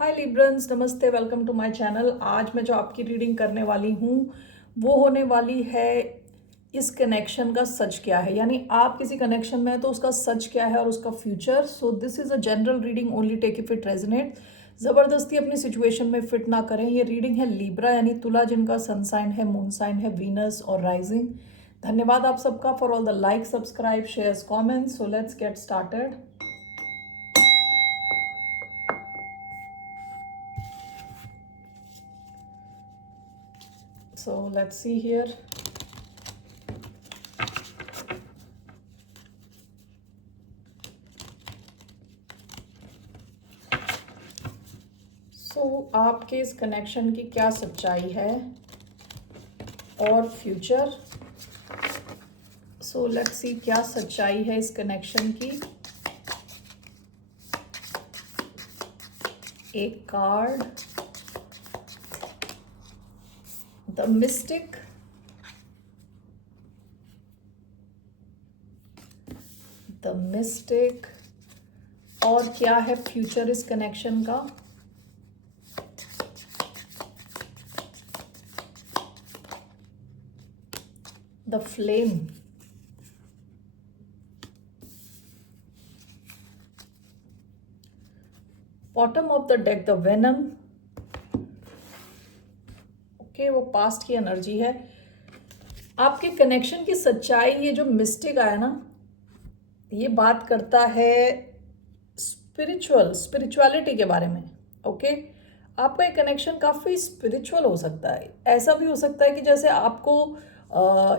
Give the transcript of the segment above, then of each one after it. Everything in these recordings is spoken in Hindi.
हाय लिब्रंस, नमस्ते, वेलकम टू माय चैनल। आज मैं जो आपकी रीडिंग करने वाली हूँ वो होने वाली है इस कनेक्शन का सच क्या है। यानी आप किसी कनेक्शन में हैं तो उसका सच क्या है और उसका future. So this is a general reading, only take if it resonate. ज़बरदस्ती अपनी सिचुएशन में फिट ना करें। ये रीडिंग है लिब्रा यानी तुला, जिनका सन साइन है, मून साइन है वीनस और राइजिंग। धन्यवाद आप सबका for all the like, subscribe, shares, comments. So let's get started. So let's see here. आपके इस कनेक्शन की क्या सच्चाई है और फ्यूचर। लेट्स सी क्या सच्चाई है इस कनेक्शन की। एक कार्ड, द मिस्टिक, और क्या है फ्यूचर इस कनेक्शन का। The flame, bottom of the deck, the venom. Okay, वो पास्ट की एनर्जी है। आपके कनेक्शन की सच्चाई, ये जो मिस्टिक आया ना, ये बात करता है स्पिरिचुअलिटी के बारे में। ओके, आपका ये कनेक्शन काफ़ी स्पिरिचुअल हो सकता है। ऐसा भी हो सकता है कि जैसे आपको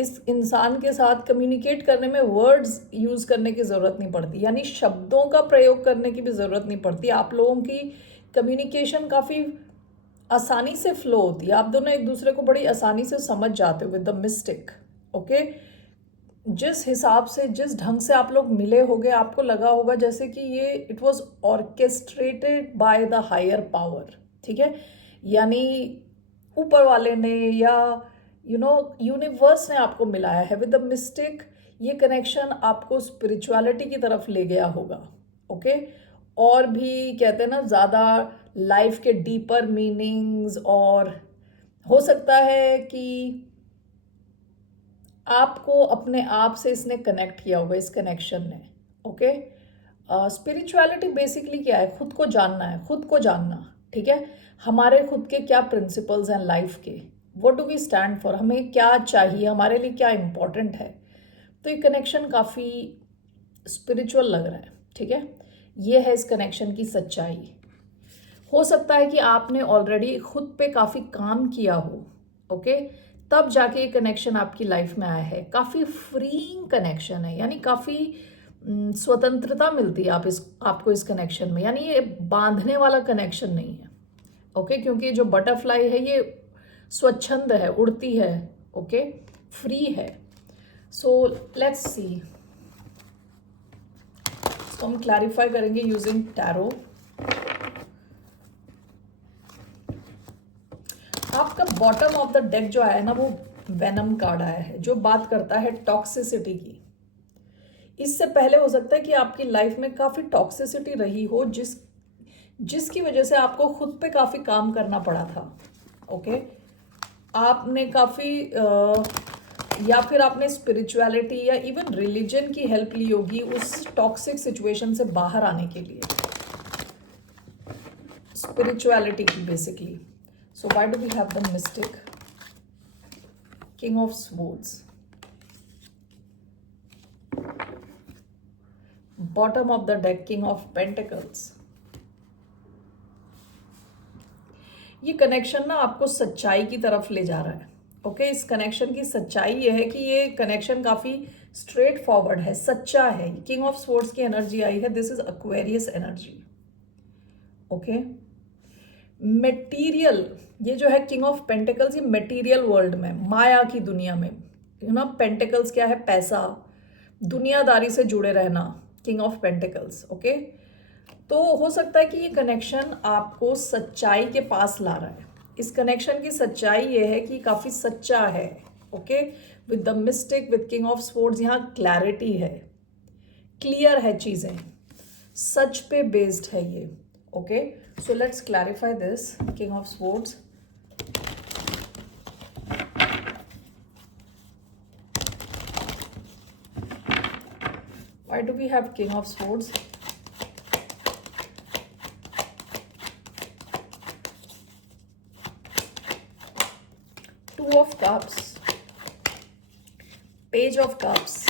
इस इंसान के साथ कम्युनिकेट करने में वर्ड्स यूज़ करने की ज़रूरत नहीं पड़ती, यानी शब्दों का प्रयोग करने की भी ज़रूरत नहीं पड़ती। आप लोगों की कम्युनिकेशन काफ़ी आसानी से फ्लो होती है। आप दोनों एक दूसरे को बड़ी आसानी से समझ जाते हो विद द मिस्टिक। ओके, जिस हिसाब से, जिस ढंग से आप लोग मिले होगे, आपको लगा होगा जैसे कि ये it was orchestrated by the higher power. ठीक है, यानी ऊपर वाले ने या यूनिवर्स ने आपको मिलाया है विद द मिस्टिक। ये कनेक्शन आपको स्पिरिचुअलिटी की तरफ ले गया होगा। ओके, और भी कहते हैं ना, ज़्यादा लाइफ के डीपर मीनिंग्स, और हो सकता है कि आपको अपने आप से इसने कनेक्ट किया होगा, इस कनेक्शन ने। ओके, स्पिरिचुअलिटी बेसिकली क्या है? खुद को जानना है, खुद को जानना। ठीक है, हमारे खुद के क्या प्रिंसिपल्स हैं लाइफ के, what do we stand for, हमें क्या चाहिए, हमारे लिए क्या इम्पोर्टेंट है। तो ये कनेक्शन काफ़ी स्पिरिचुअल लग रहा है। ठीक है, ये है इस कनेक्शन की सच्चाई। हो सकता है कि आपने ऑलरेडी खुद पे काफ़ी काम किया हो। ओके, तब जाके ये कनेक्शन आपकी लाइफ में आया है। काफ़ी फ्रीइंग कनेक्शन है, यानी काफ़ी स्वतंत्रता मिलती है आपको इस कनेक्शन में। यानी ये बांधने वाला कनेक्शन नहीं है। ओके, क्योंकि जो बटरफ्लाई है ये स्वच्छंद है, उड़ती है। ओके, फ्री है। सो लेट्स सी, तो हम क्लैरिफाई करेंगे यूजिंग टैरो। आपका बॉटम ऑफ द डेक जो आया है ना, वो वेनम कार्ड आया है, जो बात करता है टॉक्सिसिटी की। इससे पहले हो सकता है कि आपकी लाइफ में काफ़ी टॉक्सिसिटी रही हो, जिसकी वजह से आपको खुद पे काफ़ी काम करना पड़ा था। ओके, आपने काफ़ी या फिर आपने स्पिरिचुअलिटी या इवन रिलीजन की हेल्प ली होगी उस टॉक्सिक सिचुएशन से बाहर आने के लिए। स्पिरिचुअलिटी की basically. So why do we have the mystic? King of Swords. Bottom of the deck, King of Pentacles. ये कनेक्शन ना आपको सच्चाई की तरफ ले जा रहा है। ओके, इस कनेक्शन की सच्चाई ये है कि ये कनेक्शन काफ़ी स्ट्रेट फॉरवर्ड है, सच्चा है। किंग ऑफ स्वॉर्ड्स की एनर्जी आई है, this is Aquarius energy. Okay, material, ये जो है किंग ऑफ पेंटिकल्स, ये मटेरियल वर्ल्ड में, माया की दुनिया में। पेंटिकल्स क्या है? पैसा, दुनियादारी से जुड़े रहना, किंग ऑफ पेंटिकल्स। ओके, तो हो सकता है कि ये कनेक्शन आपको सच्चाई के पास ला रहा है। इस कनेक्शन की सच्चाई ये है कि काफ़ी सच्चा है। Okay, with the mystic, with king of swords, यहाँ क्लैरिटी है, क्लियर है चीज़ें, सच पे बेस्ड है ये। Okay, So let's clarify this. King of Swords. Why do we have King of Swords? Two of Cups. Page of Cups.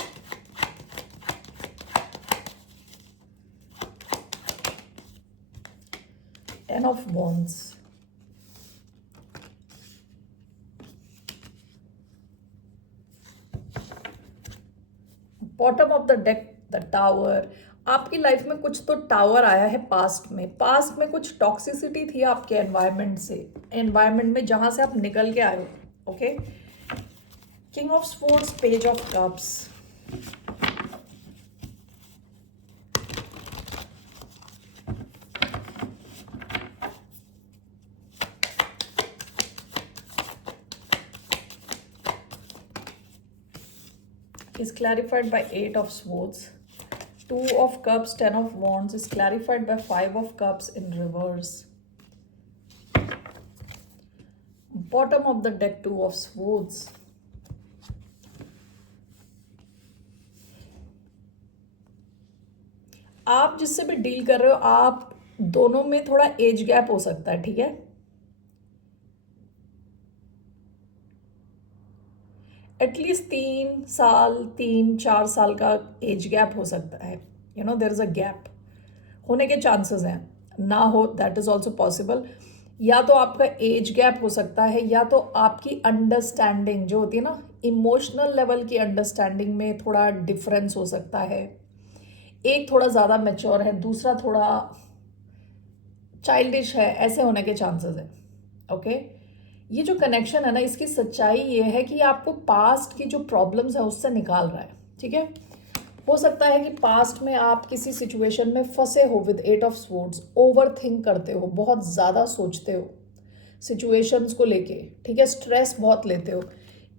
Ten of Wands. Bottom of the deck the tower. आपकी लाइफ में कुछ तो टावर आया है पास्ट में कुछ टॉक्सिसिटी थी आपके एनवायरमेंट में जहां से आप निकल के आए हो. Okay. King of swords, page of cups. is clarified by 8 of swords. 2 of cups, 10 of wands is clarified by 5 of cups in reverse. Bottom of the deck, 2 of swords. आप जिससे भी डील कर रहे हो, आप दोनों में थोड़ा एज गैप हो सकता है. ठीक है. एटलीस्ट 3-4 साल का एज गैप हो सकता है. देयर इज अ गैप होने के चांसेस हैं. ना हो, दैट इज ऑल्सो पॉसिबल. या तो आपका एज गैप हो सकता है, या तो आपकी अंडरस्टैंडिंग जो होती है ना, इमोशनल लेवल की अंडरस्टैंडिंग में थोड़ा डिफरेंस हो सकता है. एक थोड़ा ज़्यादा मैच्योर है, दूसरा थोड़ा चाइल्डिश है. ऐसे होने के चांसेस हैं. ओके. ये जो कनेक्शन है ना, इसकी सच्चाई ये है कि आपको पास्ट की जो प्रॉब्लम्स है उससे निकाल रहा है. ठीक है. हो सकता है कि पास्ट में आप किसी सिचुएशन में फंसे हो with 8 of swords. Over think करते हो, बहुत ज़्यादा सोचते हो सिचुएशंस को लेके. ठीक है. स्ट्रेस बहुत लेते हो.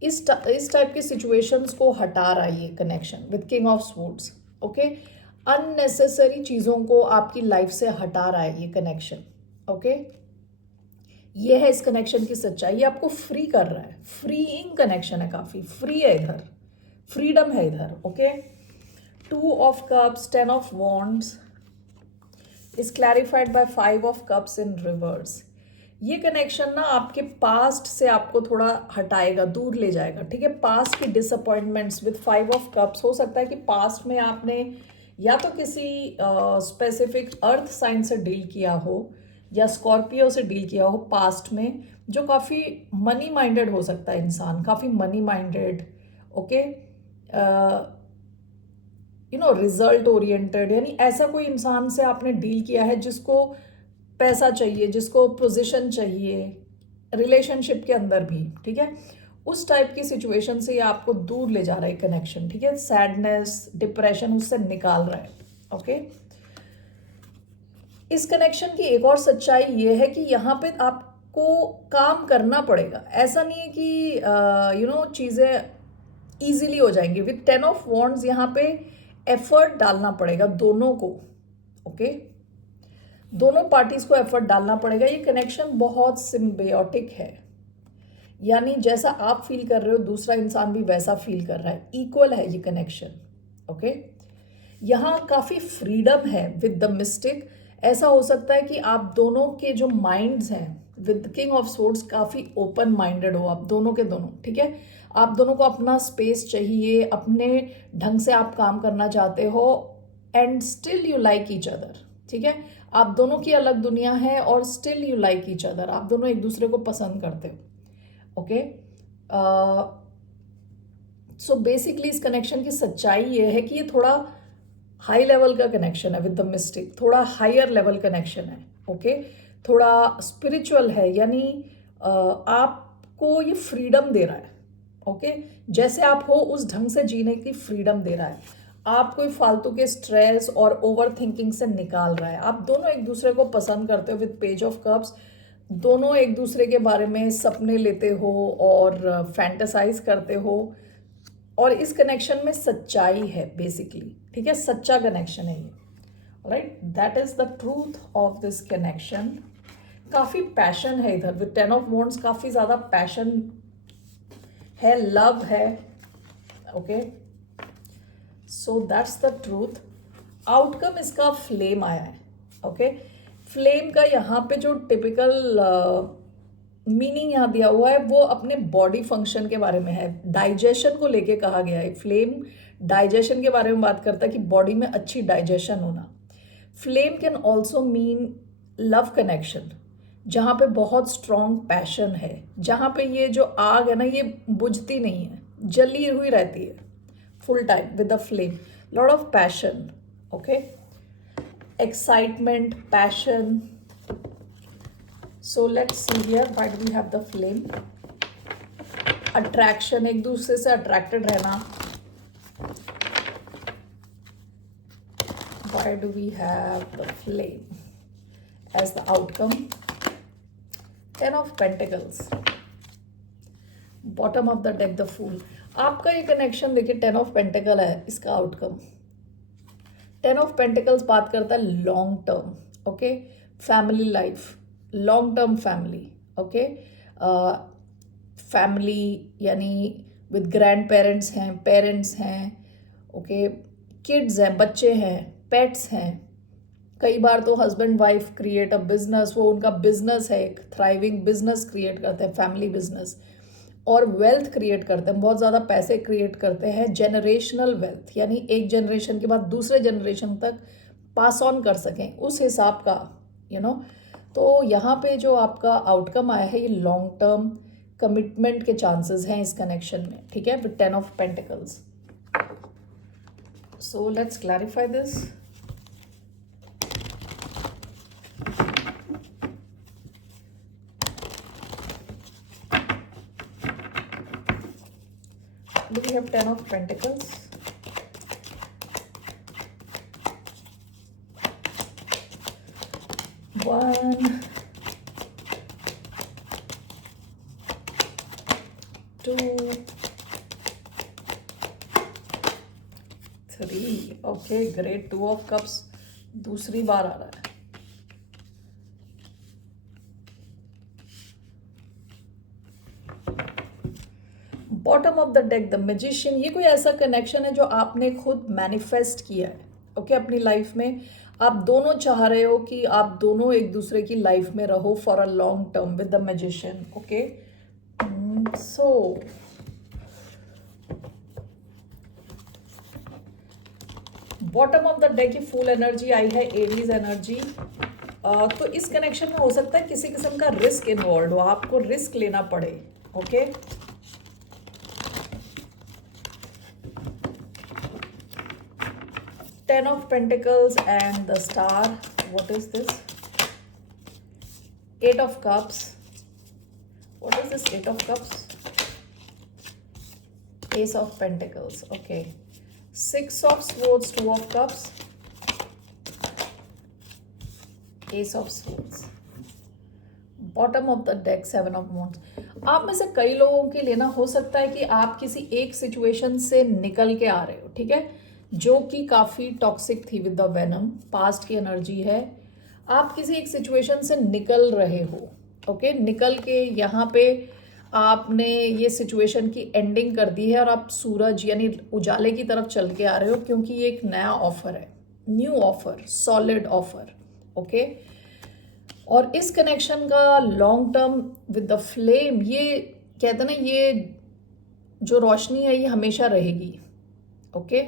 इस टाइप की सिचुएशंस को हटा रहा है ये connection with king of swords. Okay. Unnecessary चीज़ों को आपकी लाइफ से हटा रहा है ये कनेक्शन. ओके. ये है इस कनेक्शन की सच्चाई. ये आपको फ्री कर रहा है. फ्रीइंग कनेक्शन है, काफ़ी फ्री है इधर, फ्रीडम है इधर. Okay. 2 of cups, 10 of wands is clarified by 5 of cups in reverse. ये कनेक्शन ना आपके पास्ट से आपको थोड़ा हटाएगा, दूर ले जाएगा. ठीक है. पास्ट की डिसअपॉइंटमेंट्स विद 5 ऑफ कप्स. हो सकता है कि पास्ट में आपने या तो किसी स्पेसिफिक अर्थ साइन से डील किया हो, या स्कॉर्पियो से डील किया हो पास्ट में, जो काफ़ी मनी माइंडेड हो सकता है इंसान, काफ़ी money minded. Okay. Result oriented, यानी ऐसा कोई इंसान से आपने डील किया है जिसको पैसा चाहिए, जिसको पोजीशन चाहिए रिलेशनशिप के अंदर भी. ठीक है. उस टाइप की सिचुएशन से ये आपको दूर ले जा रहा है कनेक्शन. ठीक है. सैडनेस, डिप्रेशन उससे निकाल रहा है. ओके. इस कनेक्शन की एक और सच्चाई ये है कि यहाँ पे आपको काम करना पड़ेगा. ऐसा नहीं है कि चीज़ें ईजिली हो जाएंगी. विद 10 ऑफ वॉन्ड्स यहाँ पे एफर्ट डालना पड़ेगा दोनों को. ओके. दोनों पार्टीज को एफर्ट डालना पड़ेगा. ये कनेक्शन बहुत सिम्बियोटिक है, यानी जैसा आप फील कर रहे हो दूसरा इंसान भी वैसा फील कर रहा है. इक्वल है ये कनेक्शन. ओके. यहाँ काफ़ी फ्रीडम है विद द मिस्टिक. ऐसा हो सकता है कि आप दोनों के जो माइंड्स हैं विद किंग ऑफ स्वॉर्ड्स काफ़ी ओपन माइंडेड हो आप दोनों के दोनों. ठीक है. आप दोनों को अपना स्पेस चाहिए, अपने ढंग से आप काम करना चाहते हो, and still you like each other. ठीक है. आप दोनों की अलग दुनिया है और still you like each other. आप दोनों एक दूसरे को पसंद करते हो. ओके. सो बेसिकली इस कनेक्शन की सच्चाई ये है कि ये थोड़ा हाई लेवल का कनेक्शन है विद द मिस्टिक. थोड़ा हायर लेवल कनेक्शन है. ओके. थोड़ा स्पिरिचुअल है, यानी आपको ये फ्रीडम दे रहा है. ओके. जैसे आप हो उस ढंग से जीने की फ्रीडम दे रहा है. आप कोई फालतू के स्ट्रेस और ओवर थिंकिंग से निकाल रहा है. आप दोनों एक दूसरे को पसंद करते हो विद पेज ऑफ कप्स. दोनों एक दूसरे के बारे में सपने लेते हो और फैंटेसाइज करते हो, और इस कनेक्शन में सच्चाई है बेसिकली. ठीक है. सच्चा कनेक्शन है ये. Right, that is the truth of this connection. काफी पैशन है इधर विद 10 of Wands, काफी ज्यादा पैशन है, लव है. Okay, so that's the truth. Outcome इसका फ्लेम आया है. ओके, फ्लेम का यहाँ पे जो टिपिकल मीनिंग यहाँ दिया हुआ है वो अपने बॉडी फंक्शन के बारे में है, डाइजेशन को लेके कहा गया है. फ्लेम डाइजेशन के बारे में बात करता है कि बॉडी में अच्छी डाइजेशन होना. Flame can also mean love connection, जहाँ पे बहुत स्ट्रॉन्ग पैशन है, जहाँ पे ये जो आग है ना ये बुझती नहीं है, जली हुई रहती है full time with the flame. Lot of passion. Okay, excitement, passion. So let's see here, why do we have the flame? Attraction, एक दूसरे से attracted रहना. Why do we have the flame as the outcome? 10 of Pentacles. Bottom of the deck, the Fool. आपका ये कनेक्शन देखिए 10 of Pentacle है इसका आउटकम. 10 of Pentacles बात करता है long term. Okay, family life, long term family. Okay, family यानी विद ग्रैंड पेरेंट्स हैं, पेरेंट्स हैं. ओके, किड्स हैं, बच्चे हैं, पेट्स हैं. कई बार तो husband wife create a business, वो उनका बिजनेस है, एक थ्राइविंग बिजनेस क्रिएट करते हैं, फैमिली बिजनेस. और वेल्थ क्रिएट करते हैं, बहुत ज़्यादा पैसे क्रिएट करते हैं. जेनरेशनल वेल्थ यानी एक जनरेशन के बाद दूसरे जनरेशन तक पास ऑन कर सकें, उस हिसाब का तो यहाँ पे जो आपका आउटकम आया है ये लॉन्ग टर्म कमिटमेंट के चांसेस हैं इस कनेक्शन में. ठीक है, with 10 of Pentacles. So let's clarify this. Do we have 10 of Pentacles? One, two, three. Okay, great. 2 of Cups दूसरी बार आ रहा है. Bottom of the deck, the magician. ये कोई ऐसा कनेक्शन है जो आपने खुद मैनिफेस्ट किया है. ओके, अपनी लाइफ में आप दोनों चाह रहे हो कि आप दोनों एक दूसरे की लाइफ में रहो for a long term with the magician. Okay, so bottom of the deck की फुल एनर्जी आई है, एरीज एनर्जी. तो इस कनेक्शन में हो सकता है किसी किस्म का रिस्क इन्वॉल्व हो, आपको रिस्क लेना पड़े. Okay, 10 of Pentacles and the Star. What is this? 8 of Cups. What is this 8 of Cups? Ace of Pentacles. Okay. 6 of Swords, 2 of Cups. Ace of Swords. Bottom of the deck, 7 of Wands. आप में से कई लोगों के लिए ना हो सकता है कि आप किसी एक सिचुएशन से निकल के आ रहे हो. ठीक है, जो कि काफ़ी टॉक्सिक थी विद द वेनम, पास्ट की एनर्जी है. आप किसी एक सिचुएशन से निकल रहे हो. ओके, निकल के यहाँ पे आपने ये सिचुएशन की एंडिंग कर दी है और आप सूरज यानी उजाले की तरफ चल के आ रहे हो, क्योंकि ये एक नया ऑफर है, new offer, solid offer. Okay, और इस कनेक्शन का long term with the flame, ये कहते ना ये जो रोशनी है ये हमेशा रहेगी. Okay,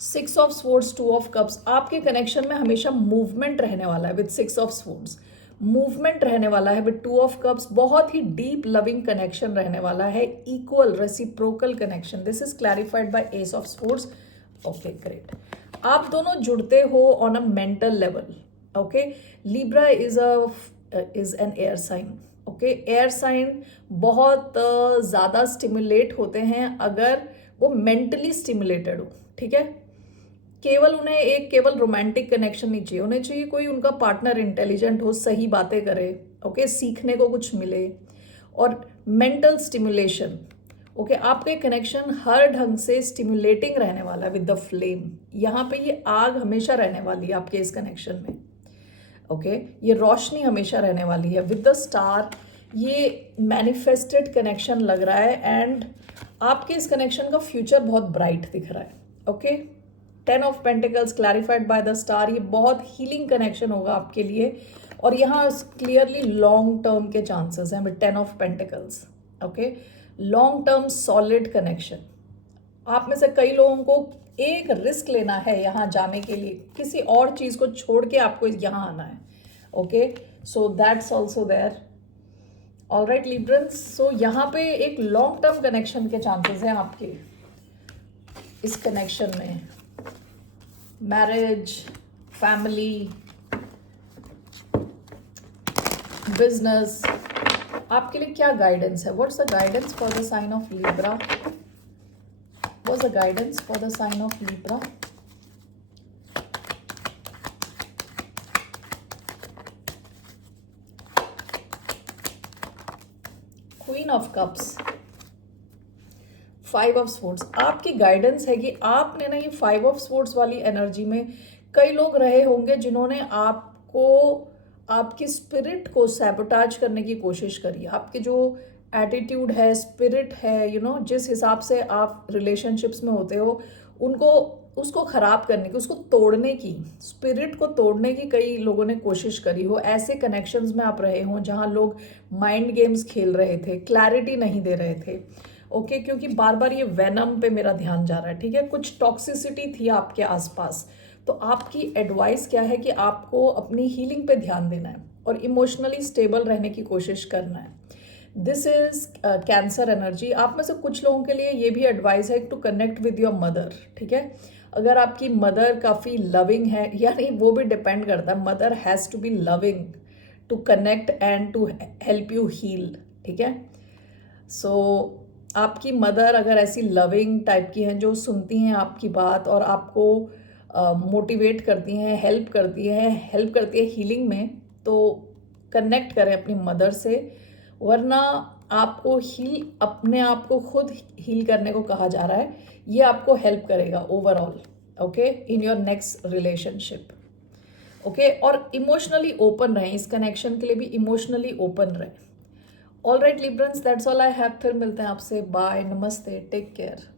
6 of Swords, 2 of Cups. आपके कनेक्शन में हमेशा मूवमेंट रहने वाला है विद 6 of Swords. मूवमेंट रहने वाला है विद 2 of Cups. बहुत ही डीप लविंग कनेक्शन रहने वाला है, equal reciprocal connection. This is clarified by Ace of Swords. Okay, great. आप दोनों जुड़ते हो on a mental level. Okay, Libra is an air sign. Okay, air sign बहुत ज़्यादा स्टिमुलेट होते हैं अगर वो मेंटली स्टिमुलेटेड हो. ठीक है, केवल उन्हें एक केवल रोमांटिक कनेक्शन नहीं चाहिए, उन्हें चाहिए कोई उनका पार्टनर इंटेलिजेंट हो, सही बातें करे. ओके, सीखने को कुछ मिले. और मेंटल स्टिमुलेशन, ओके आपका कनेक्शन हर ढंग से स्टिमुलेटिंग रहने वाला है विद द फ्लेम। यहाँ पे ये आग हमेशा रहने वाली है आपके इस कनेक्शन में। ओके ये रोशनी हमेशा रहने वाली है विद द स्टार। ये मैनिफेस्टेड कनेक्शन लग रहा है एंड आपके इस कनेक्शन का फ्यूचर बहुत ब्राइट दिख रहा है। Okay 10 of pentacles clarified by the star, ये बहुत हीलिंग कनेक्शन होगा आपके लिए और यहाँ क्लियरली लॉन्ग टर्म के चांसेस हैं with 10 of pentacles. Okay long term solid connection. आप में से कई लोगों को एक रिस्क लेना है यहाँ जाने के लिए, किसी और चीज़ को छोड़ के आपको यहाँ आना है। Okay so that's also there. Alright Librans, so यहाँ पे एक लॉन्ग टर्म कनेक्शन के चांसेस हैं आपके इस कनेक्शन में। मैरिज, फैमिली, बिजनेस, आपके लिए क्या गाइडेंस है? What's the guidance for the sign of Libra? What's the guidance for the sign of Libra? Queen of Cups, 5 of Swords। आपकी गाइडेंस है कि आपने ना ये 5 of Swords वाली एनर्जी में कई लोग रहे होंगे जिन्होंने आपको, आपकी स्पिरिट को सैबोटाज करने की कोशिश करी। आपकी जो एटीट्यूड है, स्पिरिट है, यू नो जिस हिसाब से आप रिलेशनशिप्स में होते हो, उनको उसको ख़राब करने की, उसको तोड़ने की, स्पिरिट को तोड़ने की कई लोगों ने कोशिश करी हो। ऐसे कनेक्शंस में आप रहे हो जहाँ लोग माइंड गेम्स खेल रहे थे, क्लैरिटी नहीं दे रहे थे। ओके क्योंकि बार बार ये वेनम पे मेरा ध्यान जा रहा है, ठीक है, कुछ टॉक्सिसिटी थी आपके आसपास। तो आपकी एडवाइस क्या है कि आपको अपनी हीलिंग पे ध्यान देना है और इमोशनली स्टेबल रहने की कोशिश करना है। This is cancer energy. आप में से कुछ लोगों के लिए ये भी एडवाइस है to connect with your mother, ठीक है। अगर आपकी मदर काफ़ी लविंग है, यानी वो भी डिपेंड करता है, mother has to be loving to connect and to help you heal, ठीक है। सो आपकी मदर अगर ऐसी लविंग टाइप की हैं जो सुनती हैं आपकी बात और आपको मोटिवेट करती हैं, हेल्प करती है हीलिंग में, तो कनेक्ट करें अपनी मदर से। वरना आपको अपने आप को खुद हील करने को कहा जा रहा है, ये आपको हेल्प करेगा overall, okay, in your next relationship. Okay और इमोशनली ओपन रहें, इस कनेक्शन के लिए भी इमोशनली ओपन रहें। All right Librans, that's all I have. फिर मिलते हैं आपसे। बाय, नमस्ते, टेक केयर।